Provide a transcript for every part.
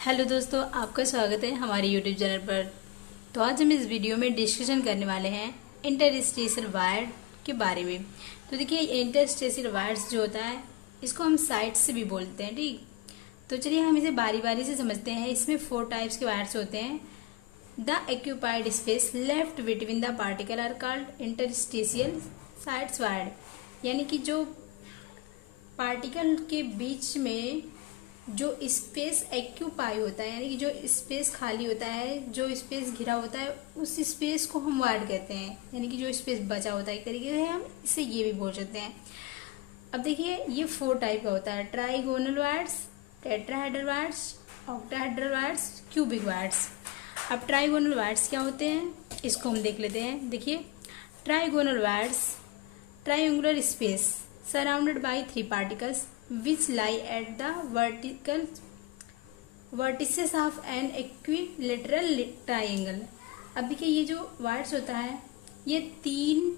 Hello दोस्तों, आपका स्वागत है हमारे यूट्यूब चैनल पर। तो आज हम इस वीडियो में डिस्कशन करने वाले हैं इंटरस्टेशियल वायर के बारे में। तो देखिए, इंटरस्टेशियल वायर्स जो होता है इसको हम साइट्स से भी बोलते हैं, ठीक। तो चलिए हम इसे बारी बारी से समझते हैं। इसमें 4 टाइप्स के वायर्स होते हैं। The occupied space left between the particle are called interstitial sites वायर। यानी कि जो पार्टिकल के बीच में जो स्पेस एक्यूपाई होता है, यानी कि जो स्पेस खाली होता है, जो स्पेस घिरा होता है, उस स्पेस को हम वायर कहते हैं। यानी कि जो स्पेस बचा होता है, एक तरीके से हम इसे ये भी बोल सकते हैं। अब देखिए, ये 4 टाइप का होता है: trigonal wires, tetrahedral wires, octahedral wires, cubic wires. अब ट्राइगोनल वायर्स क्या होते हैं इसको हम देख लेते हैं। देखिए, trigonal wires triangular space surrounded by 3 particles which lie at the vertices of an equilateral triangle। अब देखिए, ये जो वायर्स होता है ये 3,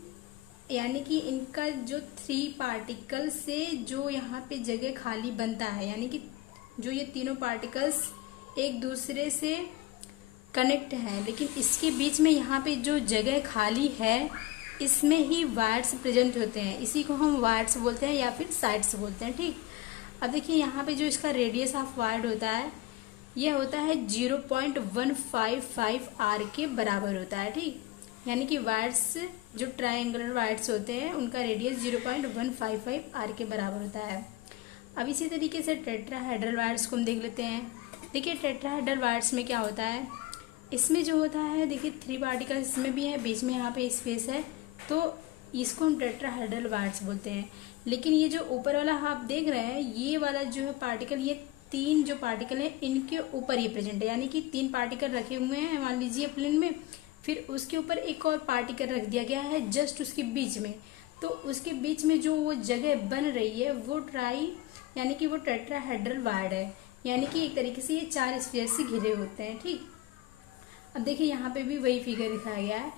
यानी कि इनका जो 3 पार्टिकल से जो यहाँ पे जगह खाली बनता है, यानी कि जो ये तीनों पार्टिकल्स एक दूसरे से कनेक्ट है, लेकिन इसके बीच में यहाँ पे जो जगह खाली है इसमें ही वायर्स प्रेजेंट होते हैं। इसी को हम वायर्स बोलते हैं या फिर साइड्स बोलते हैं, ठीक। अब देखिए, यहाँ पे जो इसका रेडियस ऑफ वायर होता है यह होता है 0.155 आर के बराबर होता है, ठीक। यानी कि वायर्स जो ट्रायंगुलर वायर्स होते हैं उनका रेडियस 0.155 आर के बराबर होता है। अब इसी तरीके से टेट्राहेड्रल वायर्स को हम देख लेते हैं। देखिए, टेट्राहेड्रल वायर्स में क्या होता है, इसमें जो होता है, देखिए 3 पार्टिकल्स इसमें भी है, बीच में यहाँ पे स्पेस है, तो इसको हम टेट्राहेड्रल वायर्स बोलते हैं। लेकिन ये जो ऊपर वाला आप देख रहे हैं, ये वाला जो है पार्टिकल, ये 3 जो पार्टिकल है इनके ऊपर ये प्रेजेंट है। यानी कि 3 पार्टिकल रखे हुए हैं, मान लीजिए प्लेन में, फिर उसके ऊपर एक और पार्टिकल रख दिया गया है जस्ट उसके बीच में। तो उसके बीच में जो वो जगह बन रही है वो यानी कि वो टेट्राहेड्रल वायर है। यानी कि एक तरीके से ये 4 स्फीयर से घिरे होते हैं, ठीक। अब देखिए, यहाँ पे भी वही फिगर दिखाया गया है।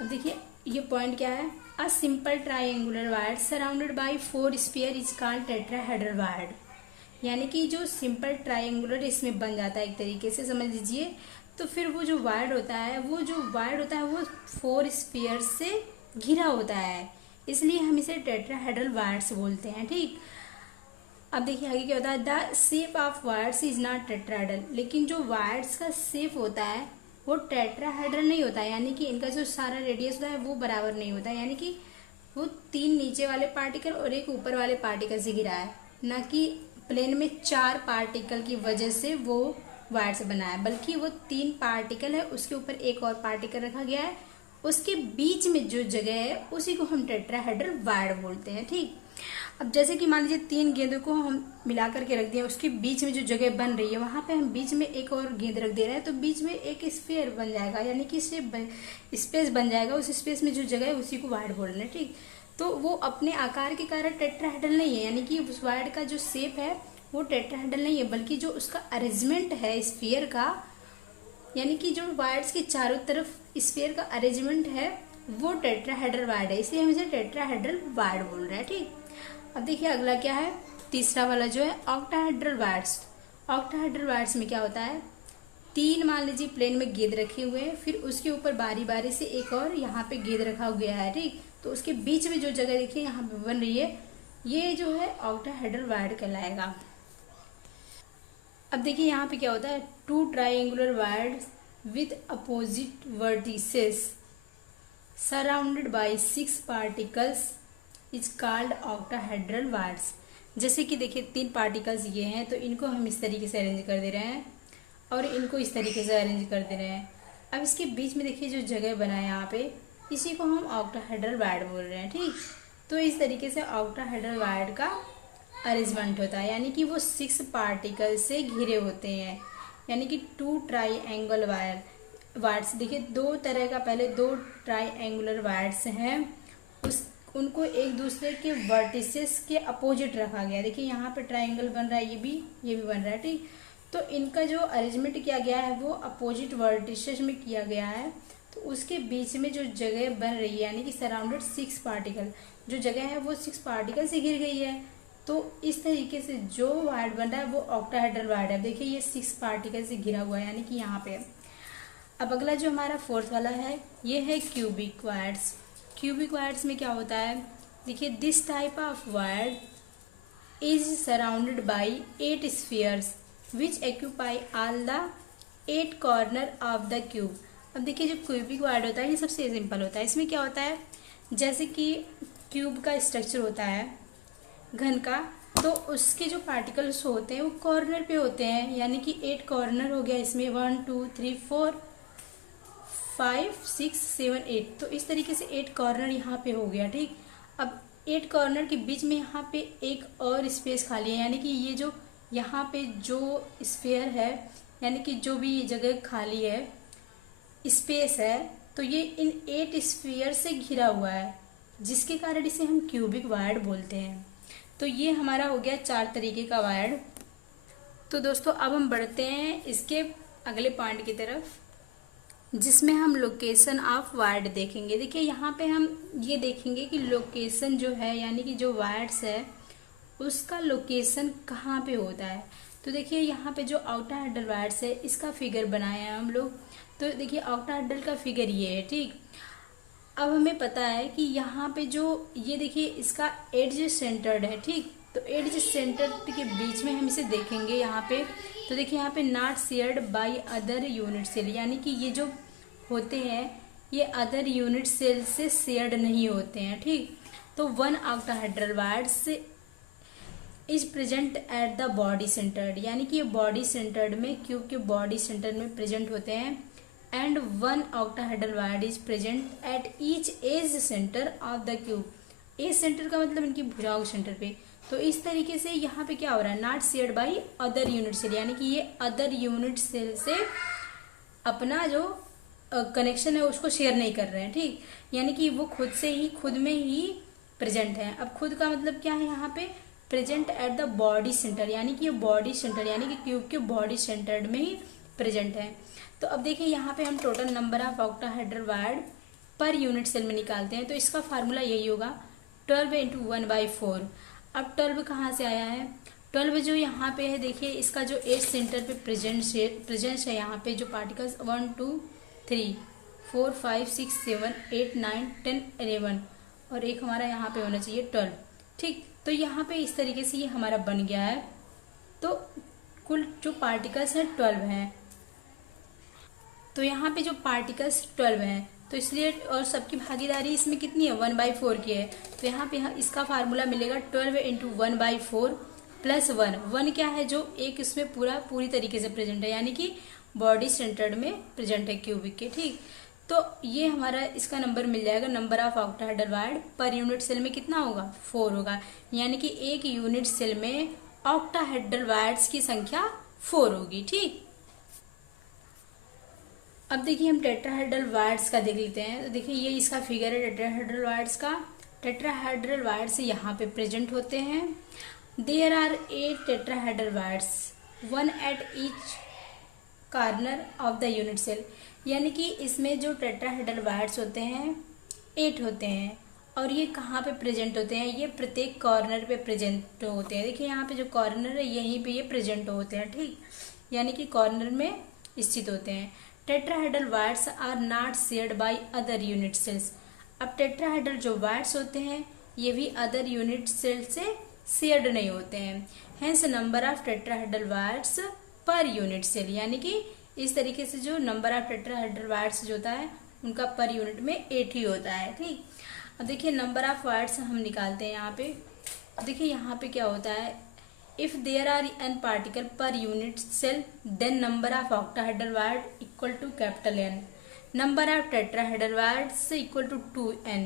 अब देखिए, ये पॉइंट क्या है, a simple triangular wire surrounded by 4 sphere is called tetrahedral wire. यानी कि जो सिंपल ट्राइंगुलर इसमें बन जाता है, एक तरीके से समझ लीजिए। तो फिर वो जो वायर होता है वो 4 स्फीयर से घिरा होता है, इसलिए हम इसे टेट्राहेड्रल वायर्स बोलते हैं, ठीक। अब देखिए आगे क्या होता है, the shape of wires is not tetrahedral. लेकिन जो वायर्स का शेप होता है वो टेट्राहेड्रल नहीं होता है, यानी कि इनका जो सारा रेडियस होता है वो बराबर नहीं होता है। यानी कि वो 3 नीचे वाले पार्टिकल और एक ऊपर वाले पार्टिकल से घिरा है, ना कि प्लेन में 4 पार्टिकल की वजह से वो वायर से बना है, बल्कि वो 3 पार्टिकल है, उसके ऊपर एक और पार्टिकल रखा गया है, उसके बीच में जो जगह है उसी को हम टेट्राहेड्रल वायर बोलते हैं, ठीक। अब जैसे कि मान लीजिए 3 गेंदों को हम मिला करके रख दिया, उसके बीच में जो जगह बन रही है वहां पे हम बीच में एक और गेंद रख दे रहे हैं, तो बीच में एक स्फीयर बन जाएगा, यानी कि स्पेस बन जाएगा। उस स्पेस में जो जगह है उसी को वायर बोल रहे हैं, ठीक। तो वो अपने आकार के कारण टेट्राहेड्रल नहीं है, यानी कि उस वायर का जो शेप है वो टेट्राहेड्रल नहीं है, बल्कि जो उसका अरेंजमेंट है स्फीयर का, यानी कि जो वायर्स के चारों तरफ स्फीयर का अरेंजमेंट है वो टेट्राहेड्रल वायर है, इसलिए हम इसे टेट्राहेड्रल वायर बोल रहे हैं, ठीक। अब देखिए अगला क्या है, तीसरा वाला जो है ऑक्टाहेड्रल वायर्स। ऑक्टाहेड्रल वायर्स में क्या होता है, 3 मान लीजिए प्लेन में गेंद रखे हुए हैं, फिर उसके ऊपर बारी बारी से एक और यहाँ पे गेंद रखा गया है, ठीक। तो उसके बीच में जो जगह देखिए यहाँ पे बन रही है, ये जो है ऑक्टाहेड्रल वायर कहलाएगा। अब देखिए यहाँ पे क्या होता है, 2 triangular wires with opposite vertices surrounded by 6 particles is called octahedral wires. जैसे कि देखिए 3 पार्टिकल्स ये हैं, तो इनको हम इस तरीके से अरेंज कर दे रहे हैं और इनको इस तरीके से अरेंज कर दे रहे हैं। अब इसके बीच में देखिए जो जगह बना है यहाँ पे, इसी को हम ऑक्टाहेड्रल वायर बोल रहे हैं, ठीक। तो इस तरीके से ऑक्टाहेड्रल वायर का अरेंजमेंट होता है, यानी कि वो 6 पार्टिकल से घिरे होते हैं। यानी कि 2 ट्राइंगल वायर्स देखिए 2 तरह का, पहले 2 ट्राइंगुलर वायर्स हैं, उनको एक दूसरे के वर्टिसेस के अपोजिट रखा गया। देखिए यहाँ पे ट्राइंगल बन रहा है, ये भी बन रहा है, ठीक। तो इनका जो अरेंजमेंट किया गया है वो अपोजिट वर्टिसेस में किया गया है। तो उसके बीच में जो जगह बन रही है, यानी कि सराउंडेड 6 पार्टिकल, जो जगह है वो 6 पार्टिकल से घिर गई है। तो इस तरीके से जो वार्ड बन रहा है वो ऑक्टाहेड्रल वार्ड है। देखिए ये 6 पार्टिकल से घिरा हुआ है, यानी कि यहाँ पे। अब अगला जो हमारा फोर्थ वाला है ये है क्यूबिक वार्ड्स। क्यूबिक वार्ड्स में क्या होता है, देखिए this type of ward is surrounded by 8 spheres which occupy all the 8 corner of the cube. अब देखिए जो क्यूबिक वार्ड होता है ये सबसे सिंपल होता है। इसमें क्या होता है, जैसे कि क्यूब का स्ट्रक्चर होता है घन का, तो उसके जो पार्टिकल्स होते हैं वो कॉर्नर पे होते हैं, यानी कि 8 कॉर्नर हो गया इसमें, 1 2 3 4 5 6 7 8। तो इस तरीके से 8 कॉर्नर यहाँ पे हो गया, ठीक। अब 8 कॉर्नर के बीच में यहाँ पे एक और स्पेस खाली है, यानी कि ये जो यहाँ पे जो स्फीयर है, यानी कि जो भी ये जगह खाली है, स्पेस है, तो ये इन 8 स्फीयर से घिरा हुआ है, जिसके कारण इसे हम क्यूबिक वार्ड बोलते हैं। तो ये हमारा हो गया 4 तरीके का वार्ड। तो दोस्तों अब हम बढ़ते हैं इसके अगले पॉइंट की तरफ, जिसमें हम लोकेशन ऑफ वार्ड देखेंगे। देखिए यहाँ पे हम ये देखेंगे कि लोकेशन जो है, यानी कि जो वार्ड्स है उसका लोकेशन कहाँ पे होता है। तो देखिए यहाँ पे जो ऑक्टाहेड्रल वार्ड्स है इसका फिगर बनाया है हम लोग। तो देखिए ऑक्टाहेड्रल का फिगर ये है, ठीक। अब हमें पता है कि यहाँ पे जो ये देखिए इसका एड्ज सेंटर्ड है, ठीक। तो एड्ज सेंटर्ड के बीच में हम इसे देखेंगे यहाँ पे। तो देखिए यहाँ पे not shared by other unit cell, यानी कि ये जो होते हैं ये अदर यूनिट सेल से शेयर्ड नहीं होते हैं, ठीक। तो 1 octahedral voids is present at the body centred, यानी कि ये बॉडी सेंटर्ड में, क्यूब के बॉडी सेंटर में प्रेजेंट होते हैं। And 1 octahedral void is present at each edge centre of the cube. Edge centre का मतलब इनकी भुजाओं सेंटर पे। तो इस तरीके से यहाँ पे क्या हो रहा है, not shared by other unit cell, यानी कि ये अदर यूनिट सेल से अपना जो कनेक्शन है उसको शेयर नहीं कर रहे हैं, ठीक। यानी कि वो खुद से ही, खुद में ही प्रेजेंट है। अब खुद का मतलब क्या है, यहाँ पे present at the body centre, यानी कि ये बॉडी सेंटर यानी कि क्यूब के बॉडी सेंटर में ही प्रेजेंट है। तो अब देखिए यहाँ पे हम total number of octahedral void per unit cell में निकालते हैं। तो इसका फार्मूला यही होगा 12 × 1/4। अब 12 कहाँ से आया है, 12 जो यहाँ पे है, देखिए इसका जो एज सेंटर पे प्रेजेंस है यहाँ पे जो पार्टिकल्स 1 2 3 4 5 6 7 8 9 10 11 और एक हमारा यहाँ पे होना चाहिए 12, ठीक। तो यहाँ पे इस तरीके से ये हमारा बन गया है। तो कुल जो पार्टिकल्स हैं 12 हैं। तो यहाँ पे जो पार्टिकल्स 12 हैं, तो इसलिए और सबकी भागीदारी इसमें कितनी है, 1/4 की है। तो यहाँ पे इसका फार्मूला मिलेगा 12 × 1/4 + 1। 1 क्या है, जो एक इसमें पूरी तरीके से प्रेजेंट है, यानी कि बॉडी सेंटर्ड में प्रेजेंट है क्यूबिक के, ठीक। तो ये हमारा इसका नंबर मिल जाएगा, number of octahedral void per unit cell में कितना होगा, 4 होगा, यानी कि एक यूनिट सेल में ऑक्टाहेड्रल वार्ड्स की संख्या 4 होगी, ठीक। अब देखिए हम टेट्राहेड्रल वार्ड्स का देख लेते हैं। तो देखिए ये इसका फिगर है टेट्राहेड्रल वार्ड्स का। टेट्राहेड्रल वार्ड्स यहाँ पे प्रेजेंट होते हैं। There are 8 tetrahedral voids, 1 at each corner of the unit cell, यानी कि इसमें जो टेट्राहेड्रल वार्ड्स होते हैं 8 होते हैं। और ये कहाँ पे प्रेजेंट होते हैं, ये प्रत्येक कॉर्नर पे प्रेजेंट होते हैं। देखिए यहाँ पे जो कॉर्नर है यहीं पे ये प्रेजेंट होते हैं, ठीक, यानी कि कॉर्नर में स्थित होते हैं। Tetrahedral voids are not shared by other unit cells. अब टेट्राहेड्रल जो वार्ड्स होते हैं ये भी अदर यूनिट सेल से शेयर्ड नहीं होते हैं। Hence number of tetrahedral voids per unit cell, यानी कि इस तरीके से जो नंबर ऑफ टेट्राहेड्रल वार्ड्स जो होता है उनका पर यूनिट में 8 ही होता है, ठीक। अब देखिए नंबर ऑफ वार्ड्स हम निकालते हैं यहाँ पे। देखिए यहाँ पे क्या होता है, if there are n particle per unit cell then number of octahedral void equal to N, number of tetrahedral voids equal to 2n।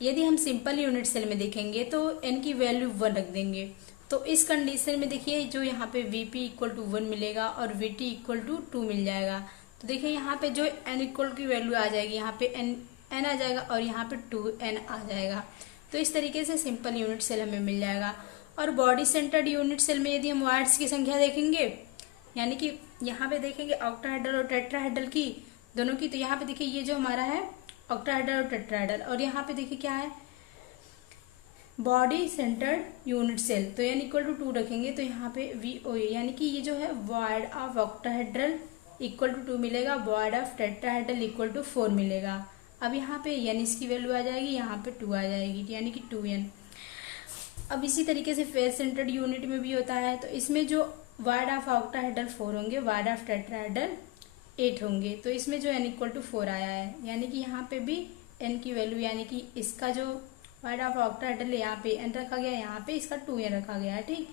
यदि हम सिंपल यूनिट सेल में देखेंगे तो n की वैल्यू 1 रख देंगे। तो इस कंडीशन में देखिए जो यहाँ पे Vp इक्वल टू 1 मिलेगा और Vt इक्वल टू 2 मिल जाएगा। तो देखिए यहाँ पे जो n इक्वल की वैल्यू आ जाएगी, यहाँ पे n आ जाएगा और यहाँ पे 2n आ जाएगा। तो इस तरीके से सिंपल यूनिट सेल हमें मिल जाएगा। और बॉडी सेंटर्ड यूनिट सेल में यदि हम वार्ड्स की संख्या देखेंगे, यानी कि यहाँ पे देखेंगे ऑक्टाहेड्रल और टेट्राहेड्रल की दोनों की, तो यहाँ पे देखिए ये जो हमारा है ऑक्टाहेड्रल और टेट्राहेड्रल, और यहाँ पे देखिए क्या है बॉडी सेंटर्ड यूनिट सेल, तो यानी इक्वल टू 2 रखेंगे तो यहाँ पे VOA यानी कि ये जो है void of octahedral equal to 2 मिलेगा, void of tetrahedral equal to 4 मिलेगा। अब यहाँ पे n इसकी वैल्यू आ जाएगी, यहाँ पे 2 आ जाएगी यानी कि 2n। अब इसी तरीके से फेस सेंटर्ड यूनिट में भी होता है, तो इसमें जो वॉइड ऑफ ऑक्टाहेड्रल 4 होंगे, वॉइड ऑफ टेट्राहेड्रल 8 होंगे, तो इसमें जो n इक्वल टू 4 आया है यानी कि यहाँ पे भी n की वैल्यू यानी कि इसका जो वॉइड ऑफ ऑक्टाहेड्रल यहाँ पे n रखा गया, यहाँ पे इसका 2n रखा गया है। ठीक,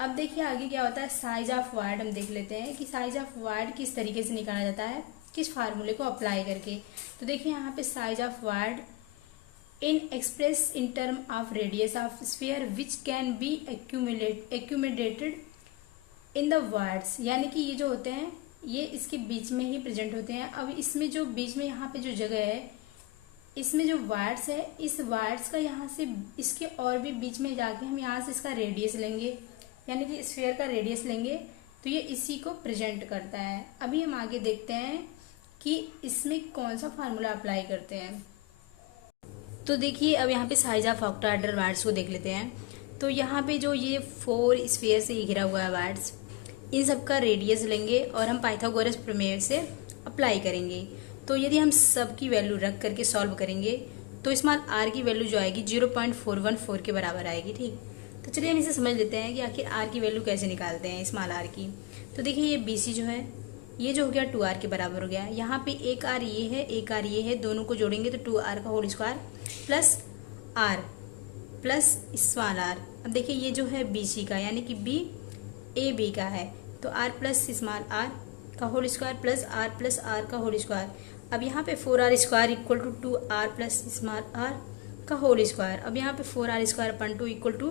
अब देखिए आगे क्या होता है, साइज ऑफ वॉइड हम देख लेते हैं कि साइज ऑफ वॉइड किस तरीके से निकाला जाता है, किस फार्मूले को अप्लाई करके। तो देखिए यहाँ पे size of void Inn express in term of radius of sphere which can be accumulated in the voids, यानी कि ये जो होते हैं ये इसके बीच में ही प्रेजेंट होते हैं। अब इसमें जो बीच में यहाँ पे जो जगह है, इसमें जो वायर्स है, इस वायर्स का यहाँ से इसके और भी बीच में जाके हम यहाँ से इसका रेडियस लेंगे, यानी कि स्फीयर का रेडियस लेंगे, तो ये इसी को प्रेजेंट करता है। अभी हम आगे देखते हैं कि इसमें कौन सा फार्मूला अप्लाई करते हैं। तो देखिए अब यहाँ पे साइज ऑफ ऑक्टाहेड्रल वायर्स को देख लेते हैं। तो यहाँ पे जो ये 4 स्फीयर से घिरा हुआ है वायर्स, इन सब का रेडियस लेंगे और हम पाइथागोरस प्रमेय से अप्लाई करेंगे। तो यदि हम सब की वैल्यू रख करके सॉल्व करेंगे तो स्मॉल r की वैल्यू जो आएगी 0.414 के बराबर आएगी। ठीक, तो चलिए हम इसे समझ लेते हैं कि आखिर r की वैल्यू कैसे निकालते हैं स्मॉल r की। तो देखिए ये BC जो है ये जो हो गया 2r के बराबर हो गया। यहाँ पे एक r ये है, एक r ये है, दोनों को जोड़ेंगे तो 2r का whole square plus r plus small r। अब देखिए ये जो है BC का यानी कि B AB का है, तो r प्लस स्मॉल r का होल स्क्वायर प्लस r का होल स्क्वायर। अब यहाँ पे 4r square equal to 2r plus small r का होल स्क्वायर। अब यहाँ पे 4r square upon 2 equal to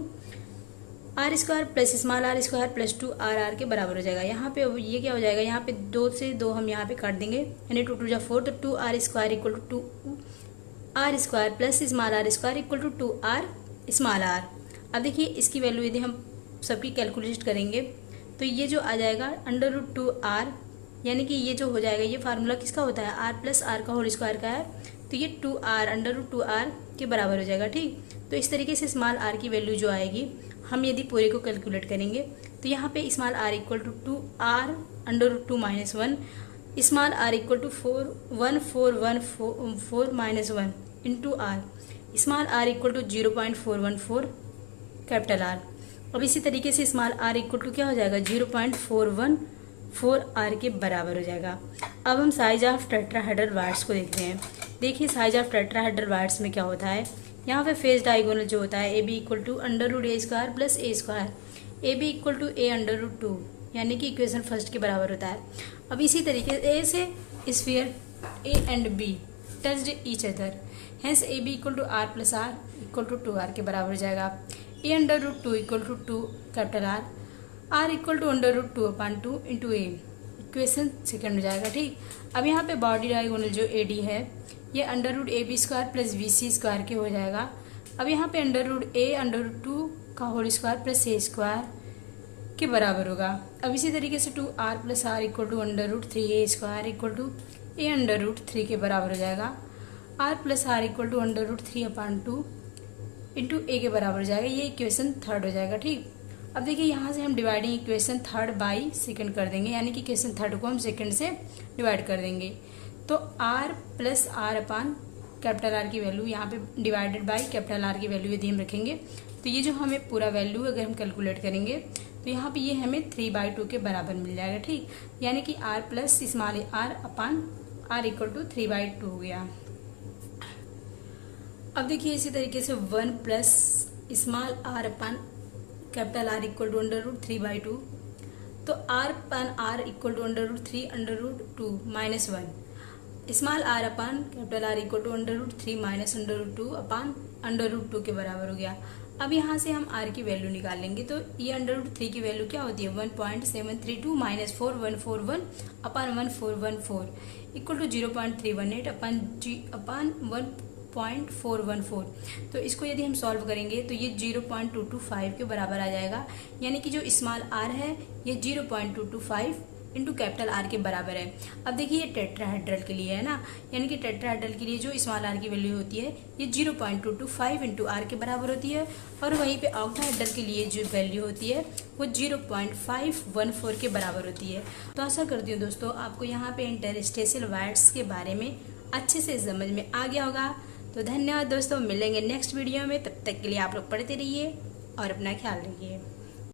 r square plus small r square plus 2r के बराबर हो जाएगा। यहाँ पे ये क्या हो जाएगा, यहाँ पे 2 से 2 हम यहाँ पे काट देंगे यानी 2 2 4, तो 2r square equal to 2r square plus small r square equal to 2r small r। अब देखिए इसकी वैल्यू यदि हम सबकी कैलकुलेट करेंगे तो ये जो आ जाएगा √2r, यानी कि ये जो हो जाएगा, ये फार्मूला किसका होता है, r प्लस r का होल स्क्वायर का है, तो ये 2r √2r के बराबर हो जाएगा। ठीक, तो इस तरीके से स्मॉल r की वैल्यू जो आएगी, हम यदि पूरे को कैलकुलेट करेंगे तो यहाँ पे small r equal to 2r √2 minus 1, small r equal to 41414 minus 1 into r, small r equal to 0.414 capital R। अब इसी तरीके से स्मॉल r इक्वल टू क्या हो जाएगा 0.414 r के बराबर हो जाएगा। अब हम साइज ऑफ टेट्राहेड्रल वायर्स को देखते हैं। देखिए साइज ऑफ टेट्राहेड्रल वायर्स में क्या होता है, यहाँ पे फेस डायगोनल जो होता है AB equal to √a square plus a square, AB equal to a √2 यानी कि इक्वेशन फर्स्ट के बराबर होता है। अब इसी तरीके A से sphere A and B touched each other, hence AB equal to r plus r equal to 2r के बराबर हो जाएगा। a √2 equal to 2 capital R, r equal to √2/2 into a, equation second हो जाएगा। ठीक, अब यहाँ पे बॉडी डायगोनल जो AD है ये √AB square plus BC square के हो जाएगा। अब यहाँ पे √2 का whole square plus a square के बराबर होगा। अब इसी तरीके से 2r plus r equal to √3a square equal to a √3 के बराबर हो जाएगा। r plus r equal to √3/2 into a के बराबर हो जाएगा। ये इक्वेशन थर्ड हो जाएगा। ठीक, अब देखिए यहाँ से हम dividing equation third by second कर देंगे, यानी कि इक्वेशन थर्ड को हम सेकंड से डिवाइड कर देंगे। तो r plus r upon capital R की वैल्यू यहाँ पे डिवाइडेड बाई कैपिटल R की वैल्यू यदि हम रखेंगे तो ये जो हमें पूरा वैल्यू अगर हम कैलकुलेट करेंगे तो यहाँ पे ये हमें 3/2 के बराबर मिल जाएगा। ठीक, यानी कि r plus small r upon r equal to 3/2 हो गया। अब देखिए इसी तरीके से 1 plus small r upon capital R equal to √3/2, तो r upon r equal to √3/2 minus 1, small r upon capital R equal to √3 minus √2 upon √2 के बराबर हो गया। अब यहाँ से हम r की वैल्यू निकाल लेंगे, तो ये √3 की वैल्यू क्या होती है 1.732 माइनस 4141 अपान 1414 इक्वल टू 0.318 अपान 1.414। तो इसको यदि हम सॉल्व करेंगे तो ये 0.225 के बराबर आ जाएगा, यानी कि जो स्मॉल r है ये 0.225 इंटू कैपिटल आर के बराबर है। अब देखिए ये टेट्राहेड्रल के लिए है ना, यानी कि टेट्राहेड्रल के लिए जो स्मॉल आर की वैल्यू होती है ये 0.225 इंटू आर के बराबर होती है, और वहीं पे ऑक्टाहेड्रल के लिए जो वैल्यू होती है वो 0.514 के बराबर होती है। तो आशा करती हूँ दोस्तों आपको यहाँ पे इंटरस्टेशियल वायर्स के बारे में अच्छे से समझ में आ गया होगा। तो धन्यवाद दोस्तों, मिलेंगे नेक्स्ट वीडियो में, तब तक के लिए आप लोग पढ़ते रहिए और अपना ख्याल रखिए।